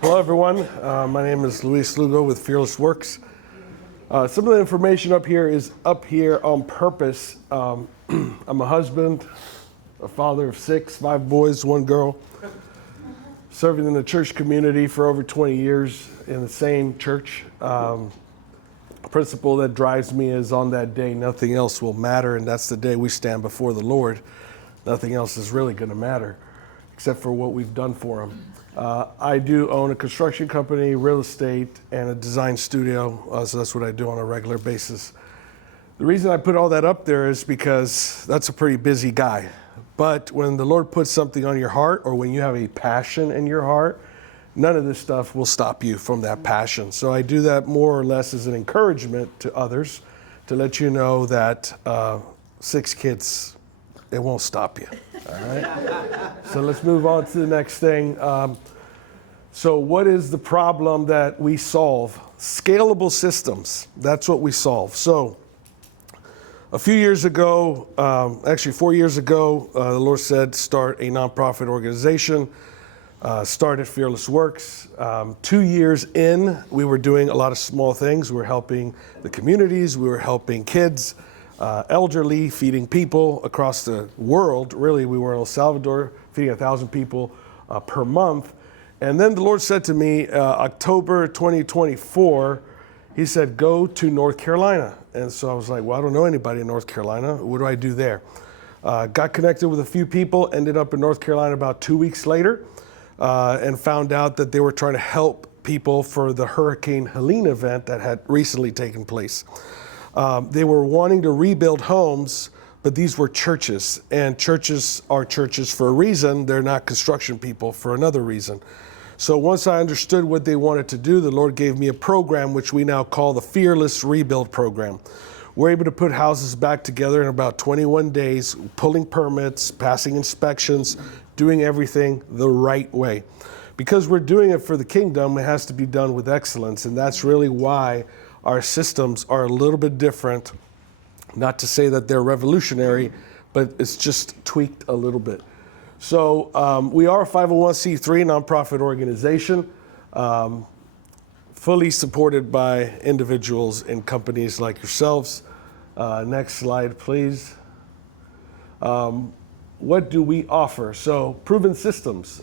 Hello, everyone. My name is Lugo with Fearless Works. Some of the information up here is up here on purpose. I'm a husband, a father of 5 boys, 1 girl, serving in the church community for over 20 years in the same church. Principle that drives me is on that day, nothing else will matter, and that's the day we stand before the Lord. Nothing else is really going to matter except for what we've done for him. I do own a construction company, real estate, and a design studio, so that's what I do on a regular basis. The reason I put all that up there is because that's a pretty busy guy. But when the Lord puts something on your heart, or when you have a passion in your heart, none of this stuff will stop you from that passion. So I do that more or less as an encouragement to others to let you know that 6 kids, it won't stop you. All right? So let's move on to the next thing. So what is the problem that we solve? Scalable systems. That's what we solve. So a few years ago, actually 4 years ago, the Lord said start a nonprofit organization. Started Fearless Works. 2 years in, we were doing a lot of small things. We were helping the communities. We were helping kids, elderly, feeding people across the world. Really, we were in El Salvador, feeding 1,000 people per month. And then the Lord said to me, October 2024, he said, go to North Carolina. And so I was like, well, I don't know anybody in North Carolina. What do I do there? Got connected with a few people, ended up in North Carolina about 2 weeks later. And found out that they were trying to help people for the Hurricane Helene event that had recently taken place. They were wanting to rebuild homes, but these were churches, and churches are churches for a reason. They're not construction people for another reason. So once I understood what they wanted to do, the Lord gave me a program which we now call the Fearless Rebuild Program. We're able to put houses back together in about 21 days, pulling permits, passing inspections, doing everything the right way. Because we're doing it for the kingdom, it has to be done with excellence. And that's really why our systems are a little bit different. Not to say that they're revolutionary, but it's just tweaked a little bit. So we are a 501c3 nonprofit organization, fully supported by individuals and companies like yourselves. Next slide, please. What do we offer? So proven systems.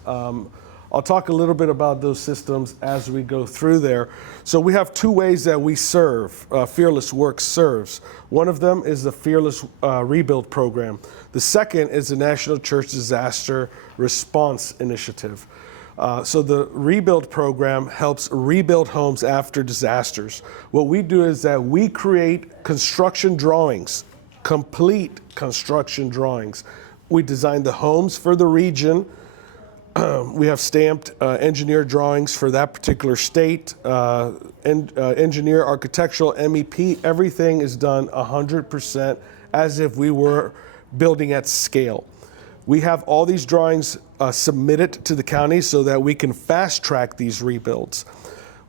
I'll talk a little bit about those systems as we go through there. So we have 2 ways that we serve, Fearless Works serves. One of them is the Fearless Rebuild Program. The second is the National Church Disaster Response Initiative. So the Rebuild Program helps rebuild homes after disasters. What we do is that we create construction drawings, complete construction drawings. We design the homes for the region. We have stamped engineer drawings for that particular state, engineer architectural MEP. Everything is done 100% as if we were building at scale. We have all these drawings submitted to the county so that we can fast track these rebuilds.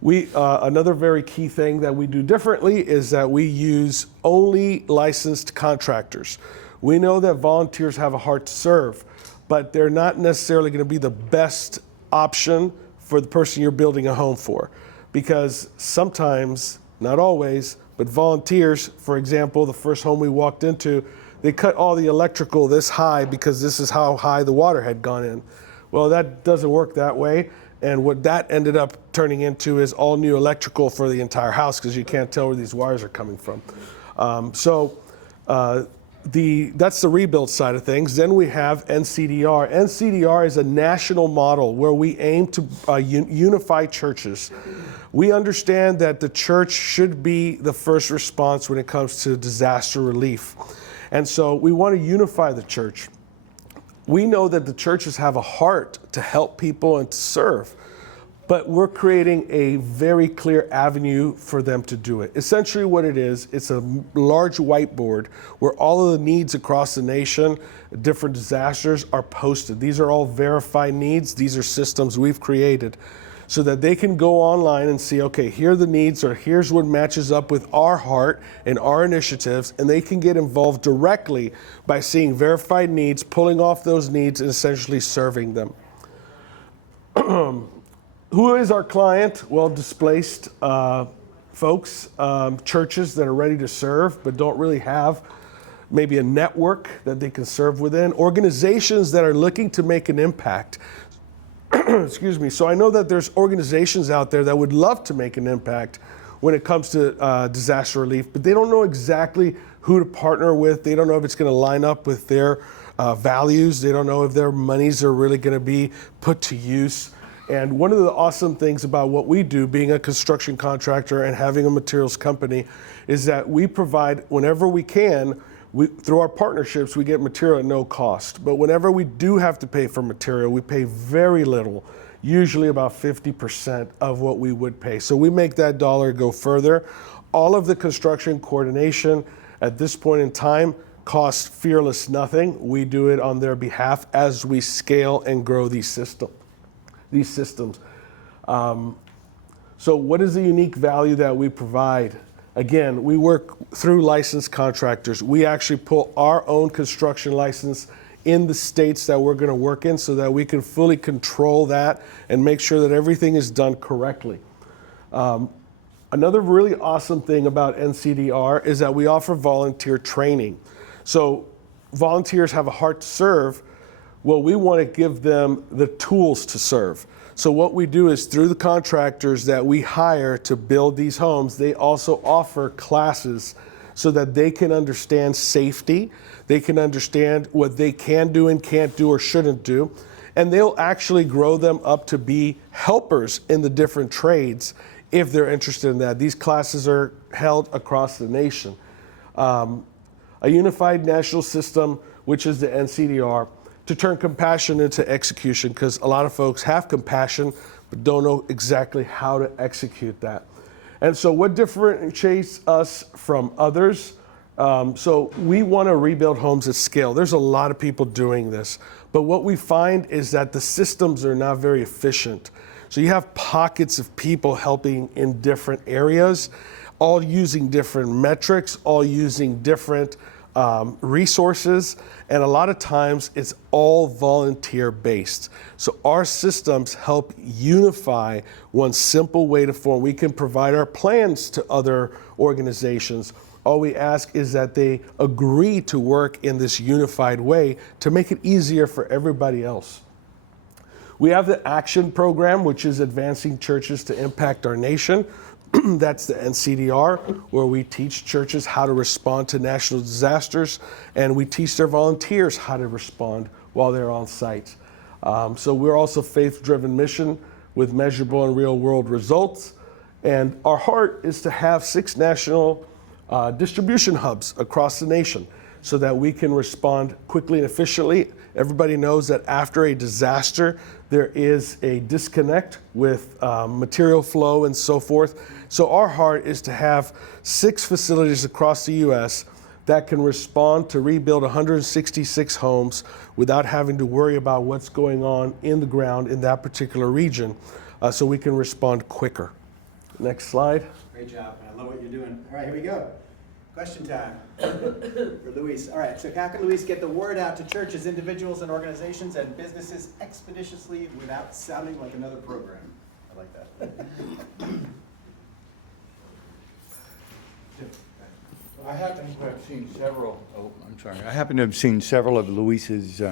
Another very key thing that we do differently is that we use only licensed contractors. We know that volunteers have a heart to serve, but they're not necessarily going to be the best option for the person you're building a home for. Because sometimes, not always, but volunteers, for example, the first home we walked into, they cut all the electrical this high because this is how high the water had gone in. Well, that doesn't work that way. And what that ended up turning into is all new electrical for the entire house because you can't tell where these wires are coming from. That's the rebuild side of things. Then we have NCDR. NCDR is a national model where we aim to unify churches. We understand that the church should be the first response when it comes to disaster relief. And so we want to unify the church. We know that the churches have a heart to help people and to serve. But we're creating a very clear avenue for them to do it. Essentially what it is, it's a large whiteboard where all of the needs across the nation, different disasters are posted. These are all verified needs. These are systems we've created so that they can go online and see, okay, here are the needs, or here's what matches up with our heart and our initiatives, and they can get involved directly by seeing verified needs, pulling off those needs, and essentially serving them. Who is our client? Well, displaced folks, churches that are ready to serve but don't really have maybe a network that they can serve within, organizations that are looking to make an impact. Excuse me. So I know that there's organizations out there that would love to make an impact when it comes to disaster relief, but they don't know exactly who to partner with. They don't know if it's going to line up with their values. They don't know if their monies are really going to be put to use. And one of the awesome things about what we do, being a construction contractor and having a materials company, is that we provide, whenever we can, through our partnerships, we get material at no cost. But whenever we do have to pay for material, we pay very little, usually about 50% of what we would pay. So we make that dollar go further. All of the construction coordination at this point in time costs Fearless nothing. We do it on their behalf as we scale and grow these systems. So what is the unique value that we provide? Again, we work through licensed contractors. We actually pull our own construction license in the states that we're going to work in so that we can fully control that and make sure that everything is done correctly. Another really awesome thing about NCDR is that we offer volunteer training. So volunteers have a heart to serve. Well, we want to give them the tools to serve. So what we do is, through the contractors that we hire to build these homes, they also offer classes so that they can understand safety, they can understand what they can do and can't do or shouldn't do, and they'll actually grow them up to be helpers in the different trades if they're interested in that. These classes are held across the nation. A unified national system, which is the NCDR, to turn compassion into execution, because a lot of folks have compassion but don't know exactly how to execute that. And so what differentiates us from others? So we want to rebuild homes at scale. There's a lot of people doing this, but what we find is that the systems are not very efficient. So you have pockets of people helping in different areas, all using different metrics, all using different resources, and a lot of times it's all volunteer based. So our systems help unify one simple way to form. We can provide our plans to other organizations. All we ask is that they agree to work in this unified way to make it easier for everybody else. We have the Action Program, which is advancing churches to impact our nation. That's the NCDR, where we teach churches how to respond to national disasters, and we teach their volunteers how to respond while they're on site. So we're also faith-driven mission with measurable and real-world results, and our heart is to have 6 national distribution hubs across the nation so that we can respond quickly and efficiently. Everybody knows that after a disaster, there is a disconnect with material flow and so forth. So our heart is to have 6 facilities across the U.S. that can respond to rebuild 166 homes without having to worry about what's going on in the ground in that particular region, so we can respond quicker. Next slide. Great job. I love what you're doing. All right, here we go. Question time for Luis. All right, so how can Luis get the word out to churches, individuals, and organizations and businesses expeditiously without sounding like another program? I like that. I happen to have seen several. I happen to have seen several of Luis's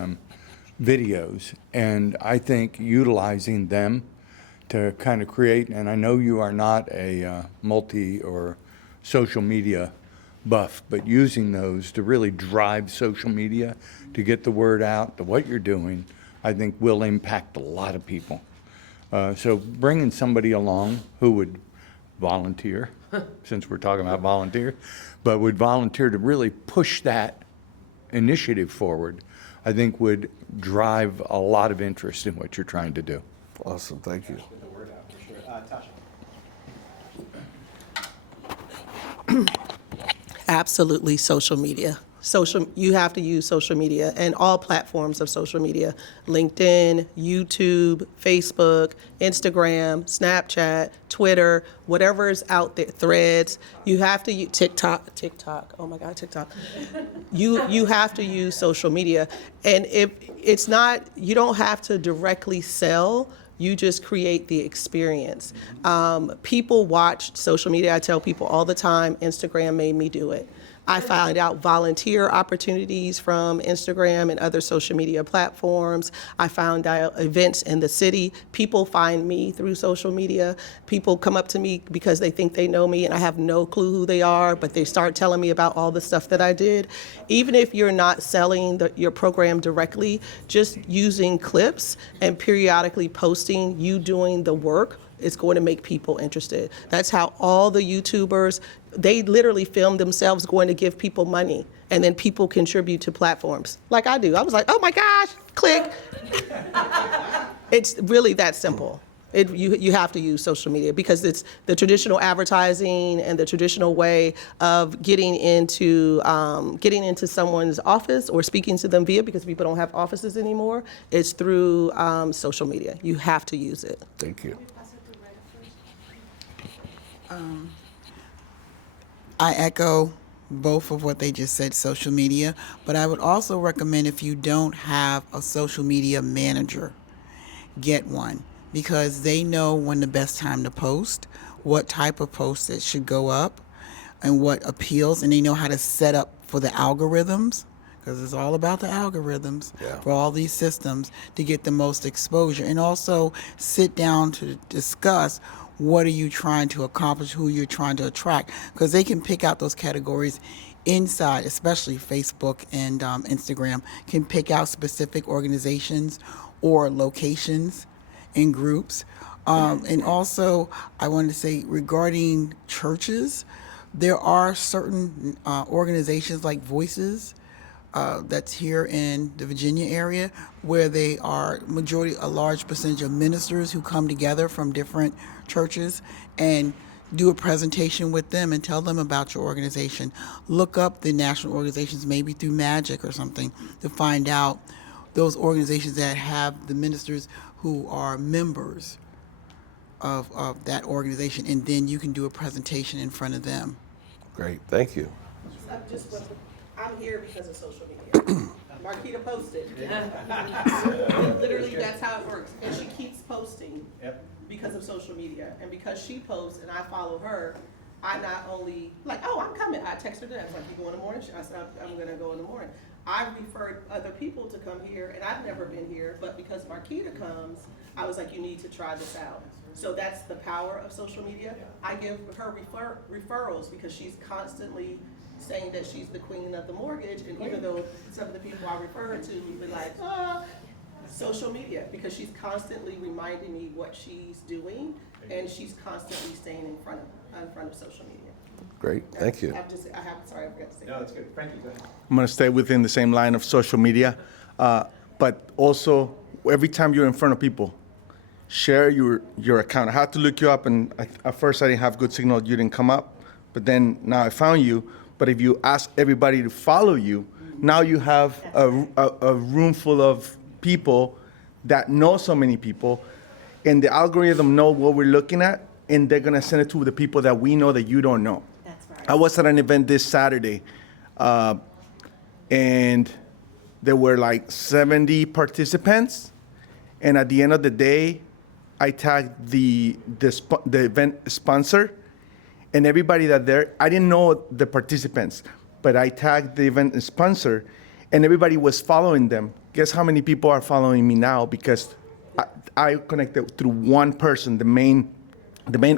videos, and I think utilizing them to kind of create. And I know you are not a multi or social media buff, but using those to really drive social media to get the word out to what you're doing, I think will impact a lot of people. So bringing somebody along who would volunteer, since we're talking about volunteer, but would volunteer to really push that initiative forward, I think would drive a lot of interest in what you're trying to do. Awesome, thank you. Get the word out for sure. Tasha. Absolutely, social media. You have to use social media and all platforms of social media: LinkedIn, YouTube, Facebook, Instagram, Snapchat, Twitter, whatever is out there, Threads. You have to use TikTok. Oh my God, TikTok. You have to use social media, and if it's not, you don't have to directly sell You just create the experience. People watch social media. I tell people all the time, Instagram made me do it. I find out volunteer opportunities from Instagram and other social media platforms. I found out events in the city. People find me through social media. People come up to me because they think they know me and I have no clue who they are, but they start telling me about all the stuff that I did. Even if you're not selling your program directly, just using clips and periodically posting you doing the work is going to make people interested. That's how all the YouTubers, they literally film themselves going to give people money, and then people contribute to platforms like I do. I was like, oh my gosh, click. It's really that simple. You have to use social media because it's the traditional advertising and the traditional way of getting into someone's office or speaking to them because people don't have offices anymore. It's through social media. You have to use it. Thank you. I echo both of what they just said, social media, but I would also recommend if you don't have a social media manager, get one because they know when the best time to post, what type of post that should go up, and what appeals, and they know how to set up for the algorithms because it's all about the algorithms for all these systems to get the most exposure, and also sit down to discuss what are you trying to accomplish, who you're trying to attract, because they can pick out those categories inside, especially Facebook and Instagram, can pick out specific organizations or locations and groups. And also, I wanted to say regarding churches, there are certain organizations like Voices that's here in the Virginia area, where they are a large percentage of ministers who come together from different churches and do a presentation with them and tell them about your organization. Look up the national organizations, maybe through Magic or something, to find out those organizations that have the ministers who are members of that organization, and then you can do a presentation in front of them. Great, thank you. I'm here because of social media. Marquita posted. Literally, that's how it works. And she keeps posting because of social media. And because she posts and I follow her, I not only, like, oh, I'm coming. I texted her today. I was like, you go in the morning? I said, I'm going to go in the morning. I've referred other people to come here, and I've never been here, but because Marquita comes, I was like, you need to try this out. So that's the power of social media. I give her referrals because she's constantly saying that she's the queen of the mortgage, and even though some of the people I refer her to would be like, social media, because she's constantly reminding me what she's doing, and she's constantly staying in front of social media. Great, thank you. Sorry, I forgot to say. No, that's good. Frankie, go ahead. I'm going to stay within the same line of social media, but also every time you're in front of people, share your account. I had to look you up, and at first I didn't have good signal. You didn't come up, but then now I found you. But if you ask everybody to follow you, now you have a room full of people that know so many people, and the algorithm know what we're looking at, and they're gonna send it to the people that we know that you don't know. That's right. I was at an event this Saturday, and there were like 70 participants, and at the end of the day, I tagged the event sponsor, and everybody that there, I didn't know the participants, but I tagged the event sponsor, and everybody was following them. Guess how many people are following me now? Because I connected through one person, the main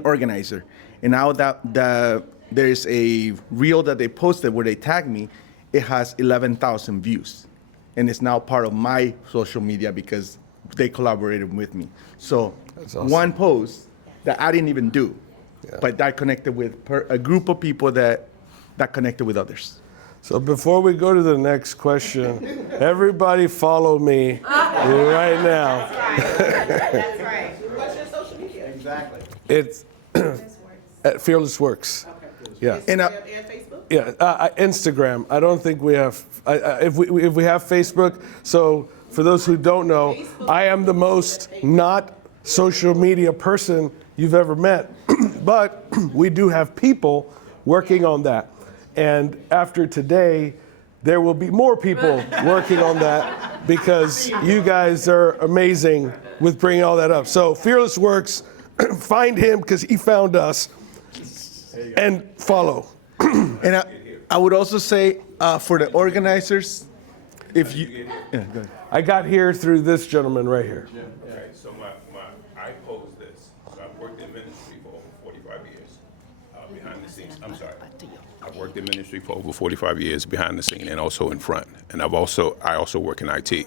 organizer, and now that there's a reel that they posted where they tagged me, it has 11,000 views, and it's now part of my social media because they collaborated with me. So That's awesome. One post that I didn't even do. But I connected with a group of people that connected with others. So before we go to the next question, everybody follow me right now. That's right. What's your social media? Exactly. It's at Fearless Works. Okay. Yeah. And Instagram and Facebook? Yeah, Instagram. I don't think we have. If we have Facebook. So for those who don't know, I am the most not social media person you've ever met, but we do have people working on that. And after today, there will be more people working on that. because you guys are amazing with bringing all that up. So Fearless Works, find him because he found us, and follow. And I would also say for the organizers, if you, yeah, go ahead. I got here through this gentleman right here. Okay, so I pose this. So I've worked in ministry for over 45 years behind the scenes. I'm sorry. I've worked in ministry for over 45 years behind the scene and also in front. And I also work in IT.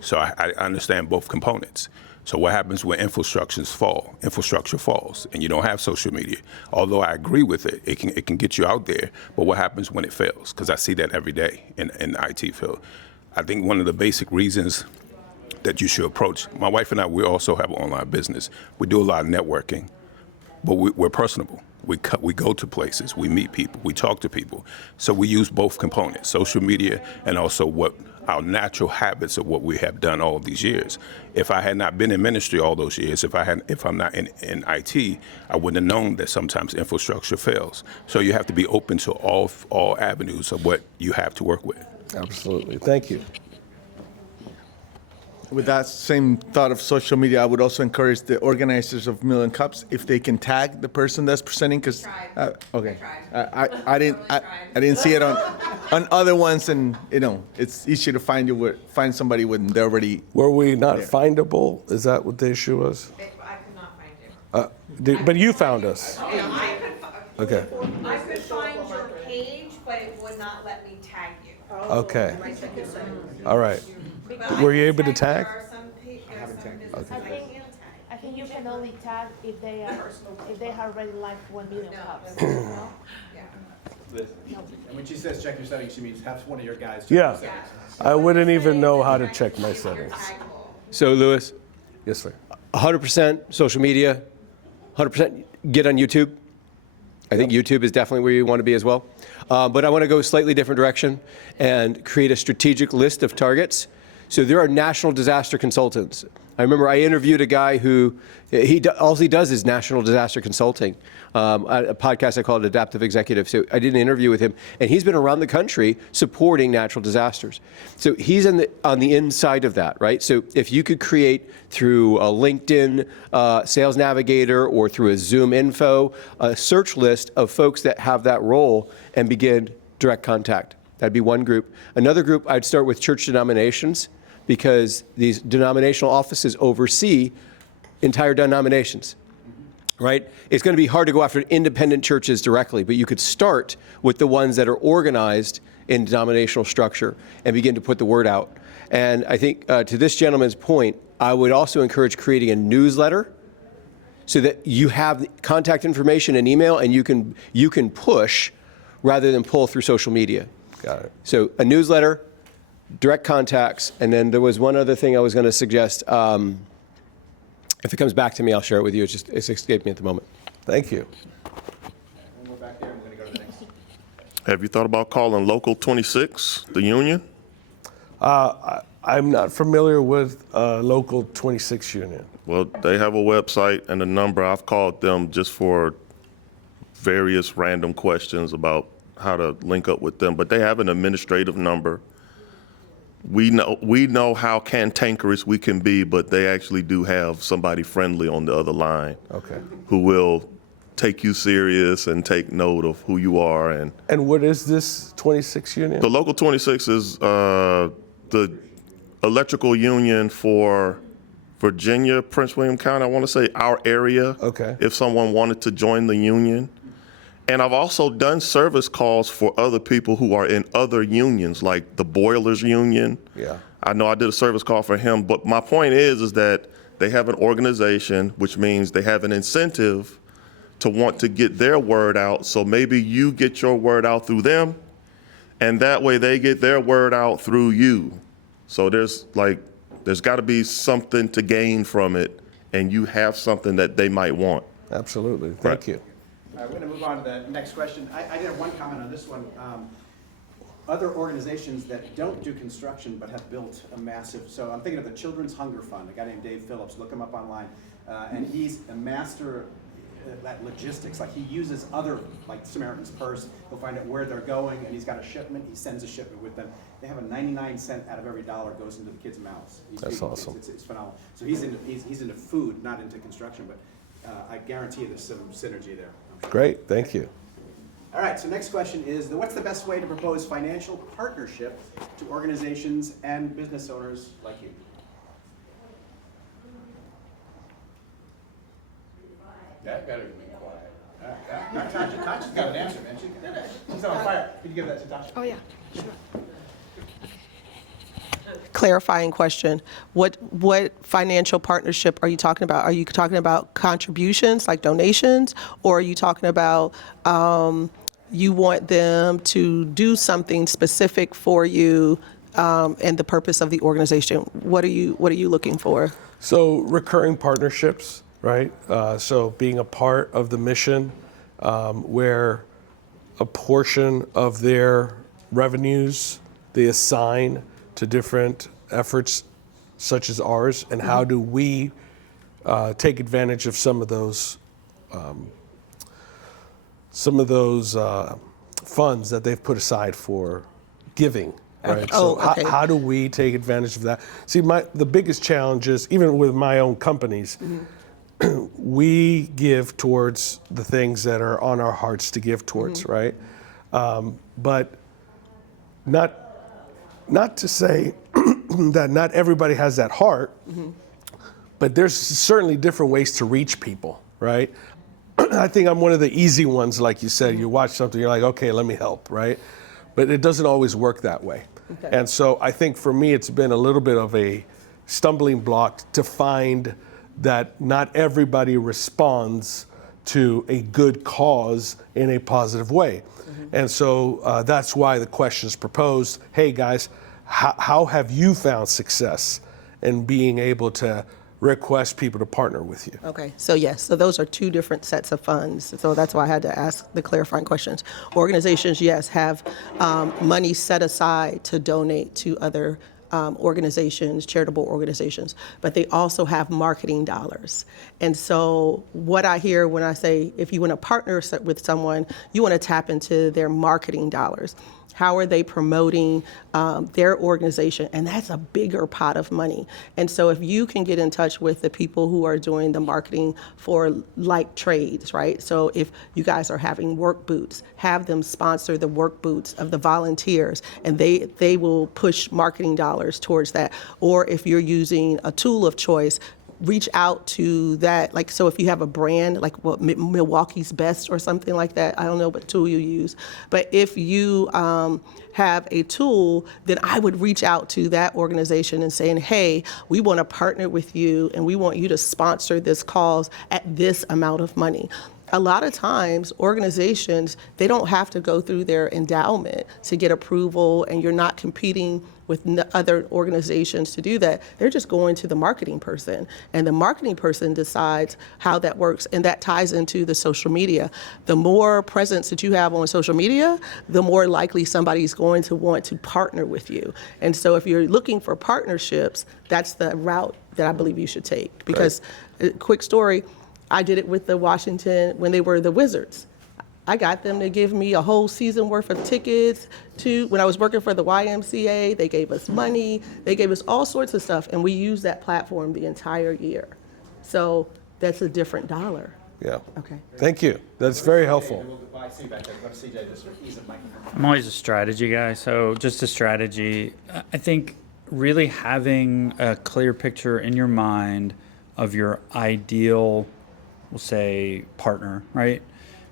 So I understand both components. So what happens when infrastructure falls, and you don't have social media? Although I agree with it, it can get you out there. But what happens when it fails? Because I see that every day in the IT field. I think one of the basic reasons that you should approach, my wife and I, we also have an online business. We do a lot of networking, but we're personable. We go to places, we meet people, we talk to people. So we use both components, social media and also what our natural habits of what we have done all these years. If I had not been in ministry all those years, if I'm not in IT, I wouldn't have known that sometimes infrastructure fails. So you have to be open to all avenues of what you have to work with. Absolutely. Thank you. With that same thought of social media, I would also encourage the organizers of Million Cups if they can tag the person that's presenting. Because okay, I didn't see it on other ones, and it's easier to find somebody when they're already. Were we not findable? Is that what the issue was? I could not find you. But you found us. I Okay. could find your page, but it would not let me tag you. Okay. Like I said. All right. But Were I you can able to tag? There are some businesses I that think, can't tag. I think you can only tag if they have already liked 1 million No, cups. that's- No? Yeah. And when she says check your settings, she means have one of your guys check Yeah. your settings. I wouldn't even know how to check my settings. So, Louis, Yes, sir. 100% social media, 100% get on YouTube. I think YouTube is definitely where you want to be as well. But I want to go a slightly different direction and create a strategic list of targets. So there are national disaster consultants. I remember I interviewed a guy who all he does is national disaster consulting. A podcast I call it Adaptive Executive. So I did an interview with him, and he's been around the country supporting natural disasters. So he's on the inside of that, right? So if you could create through a LinkedIn Sales Navigator or through a Zoom Info, a search list of folks that have that role and begin direct contact. That'd be one group. Another group, I'd start with church denominations, because these denominational offices oversee entire denominations, right? It's going to be hard to go after independent churches directly, but you could start with the ones that are organized in denominational structure and begin to put the word out. And I think to this gentleman's point, I would also encourage creating a newsletter so that you have contact information and email, and you can push rather than pull through social media. Got it. So a newsletter, direct contacts, and then there was one other thing I was going to suggest. If it comes back to me, I'll share it with you. It's escaped me at the moment. Thank you. One more back there, and we're going to go to the next. Have you thought about calling Local 26, the union? I'm not familiar with Local 26 Union. Well, they have a website and a number. I've called them just for various random questions about how to link up with them, but they have an administrative number. We know how cantankerous we can be, but they actually do have somebody friendly on the other line. Okay. Who will take you serious and take note of who you are. And what is this 26 Union? The Local 26 is the electrical union for Virginia, Prince William County. I want to say our area. Okay. If someone wanted to join the union. And I've also done service calls for other people who are in other unions, like the Boilers Union. Yeah. I know I did a service call for him, but my point is that they have an organization, which means they have an incentive to want to get their word out. So maybe you get your word out through them, and that way they get their word out through you. So there's got to be something to gain from it, and you have something that they might want. Absolutely. Thank Right. you. All right, we're going to move on to the next question. I did have one comment on this one. Other organizations that don't do construction but have built a massive, so I'm thinking of the Children's Hunger Fund, a guy named Dave Phillips, look him up online. And he's a master that logistics. Like he uses other, like Samaritan's Purse. He'll find out where they're going, and he's got a shipment. He sends a shipment with them. They have a 99-cent out of every dollar goes into the kids' mouths. That's awesome. It's phenomenal. So he's into food, not into construction, but I guarantee there's some synergy there. I'm sure. Great, thank you. All right, so next question is, what's the best way to propose financial partnership to organizations and business owners like you? That better be quiet. Tasha's got an answer, man. She's on fire. Can you give that to Tasha? Oh, yeah. Clarifying question. What financial partnership are you talking about? Are you talking about contributions, like donations, or are you talking about you want them to do something specific for you and the purpose of the organization? What are you looking for? So recurring partnerships, right? So being a part of the mission where a portion of their revenues they assign to different efforts such as ours, and how do we take advantage of some of those funds that they've put aside for giving, right? Oh, so okay. how do we take advantage of that? See, the biggest challenge is, even with my own companies, we give towards the things that are on our hearts to give towards, right? But not to say that not everybody has that heart, but there's certainly different ways to reach people, right? I think I'm one of the easy ones, like you said. You watch something, you're like, okay, let me help, right? But it doesn't always work that way. Okay. And so I think for me, it's been a little bit of a stumbling block to find that not everybody responds to a good cause in a positive way. And so that's why the question is proposed. Hey guys, how have you found success in being able to request people to partner with you? Okay, so yes, so those are two different sets of funds. So that's why I had to ask the clarifying questions. Organizations, yes, have money set aside to donate to other organizations, charitable organizations, but they also have marketing dollars. And so what I hear when I say, if you want to partner with someone, you want to tap into their marketing dollars. How are they promoting their organization? And that's a bigger pot of money. And so if you can get in touch with the people who are doing the marketing for like trades, right? So if you guys are having work boots, have them sponsor the work boots of the volunteers, and they will push marketing dollars towards that. Or if you're using a tool of choice, reach out to that, like, so if you have a brand, like what Milwaukee's Best or something like that, I don't know what tool you use, but if you have a tool, then I would reach out to that organization and saying, hey, we want to partner with you and we want you to sponsor this cause at this amount of money. A lot of times, organizations, they don't have to go through their endowment to get approval, and you're not competing with other organizations to do that. They're just going to the marketing person, and the marketing person decides how that works, and that ties into the social media. The more presence that you have on social media, the more likely somebody's going to want to partner with you. And so if you're looking for partnerships, that's the route that I believe you should take. Because, quick story, I did it with the Washington when they were the Wizards. I got them to give me a whole season worth of tickets when I was working for the YMCA. They gave us money, they gave us all sorts of stuff, and we used that platform the entire year. So that's a different dollar. Yeah. Okay. Thank you. That's very helpful. I'm always a strategy guy, so just a strategy. I think really having a clear picture in your mind of your ideal, we'll say, partner, right?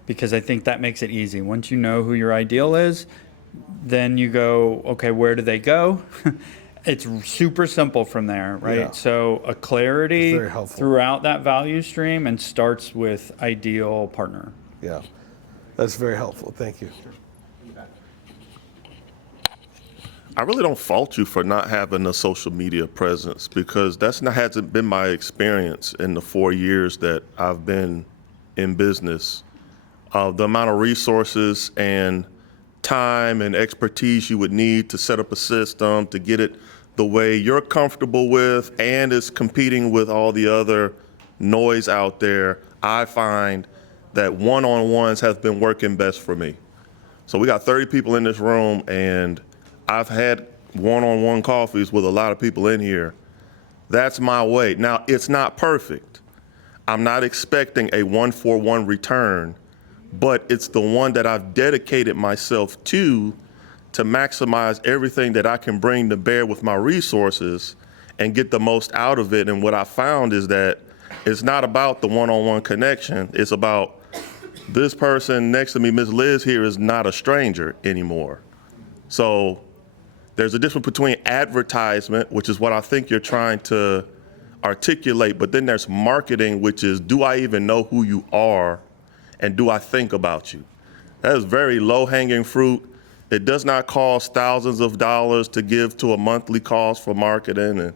Because I think that makes it easy. Once you know who your ideal is, then you go, okay, where do they go? It's super simple from there, right? Yeah. So a clarity It's very helpful. throughout that value stream and starts with ideal partner. Yeah. That's very helpful. Thank you. I really don't fault you for not having a social media presence, because hasn't been my experience in the 4 years that I've been in business. The amount of resources and time and expertise you would need to set up a system to get it the way you're comfortable with and is competing with all the other noise out there, I find that one-on-ones have been working best for me. So we got 30 people in this room, and I've had one-on-one coffees with a lot of people in here. That's my way. Now, it's not perfect. I'm not expecting a one-for-one return, but it's the one that I've dedicated myself to maximize everything that I can bring to bear with my resources and get the most out of it. And what I found is that it's not about the one-on-one connection. It's about this person next to me, Ms. Liz here, is not a stranger anymore. So there's a difference between advertisement, which is what I think you're trying to articulate, but then there's marketing, which is, do I even know who you are, and do I think about you? That is very low-hanging fruit. It does not cost thousands of dollars to give to a monthly cost for marketing, and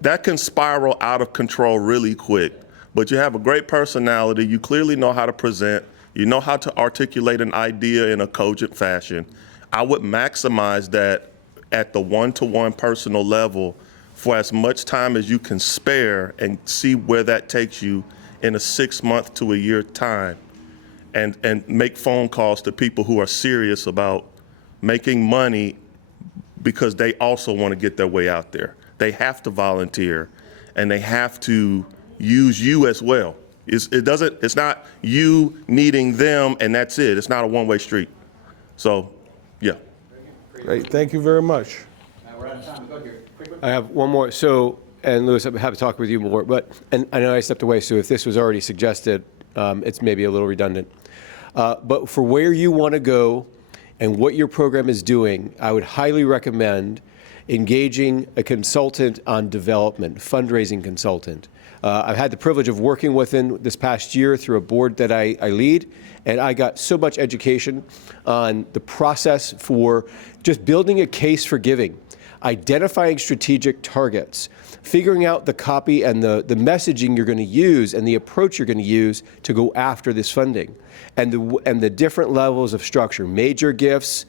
that can spiral out of control really quick. But you have a great personality, you clearly know how to present, you know how to articulate an idea in a cogent fashion. I would maximize that at the one-to-one personal level for as much time as you can spare and see where that takes you in a 6 month to a year time, and make phone calls to people who are serious about making money because they also want to get their way out there. They have to volunteer and they have to use you as well. It's not you needing them and that's it. It's not a one-way street. So, yeah. Great, thank you very much. We're out of time. Go here. Quick one. I have one more. So, and Louis, I'm happy to talk with you more, and I know I stepped away, so if this was already suggested, it's maybe a little redundant. But for where you want to go and what your program is doing, I would highly recommend engaging a consultant on development, fundraising consultant. I've had the privilege of working with him this past year through a board that I lead, and I got so much education on the process for just building a case for giving, identifying strategic targets, figuring out the copy and the messaging you're going to use and the approach you're going to use to go after this funding, and the different levels of structure, major gifts,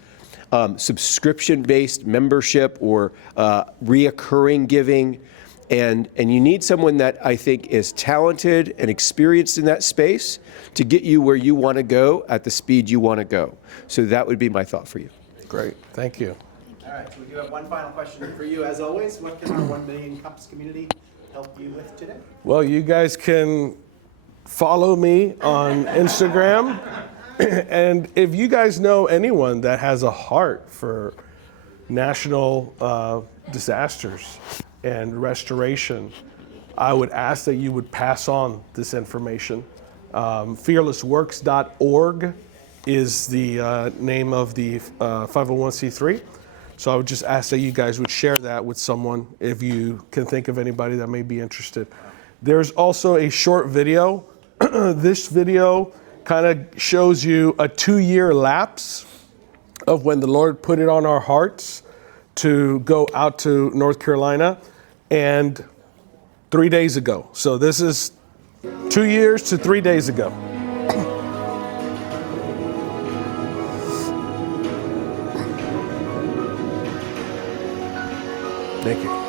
subscription-based membership or reoccurring giving. And you need someone that I think is talented and experienced in that space to get you where you want to go at the speed you want to go. So that would be my thought for you. Great, thank you. All right, so we do have one final question for you. As always, what can our 1 Million Cups community help you with today? Well, you guys can follow me on Instagram. And if you guys know anyone that has a heart for national disasters and restoration, I would ask that you would pass on this information. Fearlessworks.org is the name of the 501c3. So I would just ask that you guys would share that with someone if you can think of anybody that may be interested. There's also a short video. This video kind of shows you a 2-year lapse of when the Lord put it on our hearts to go out to North Carolina, and 3 days ago. So this is 2 years to 3 days ago. Thank you.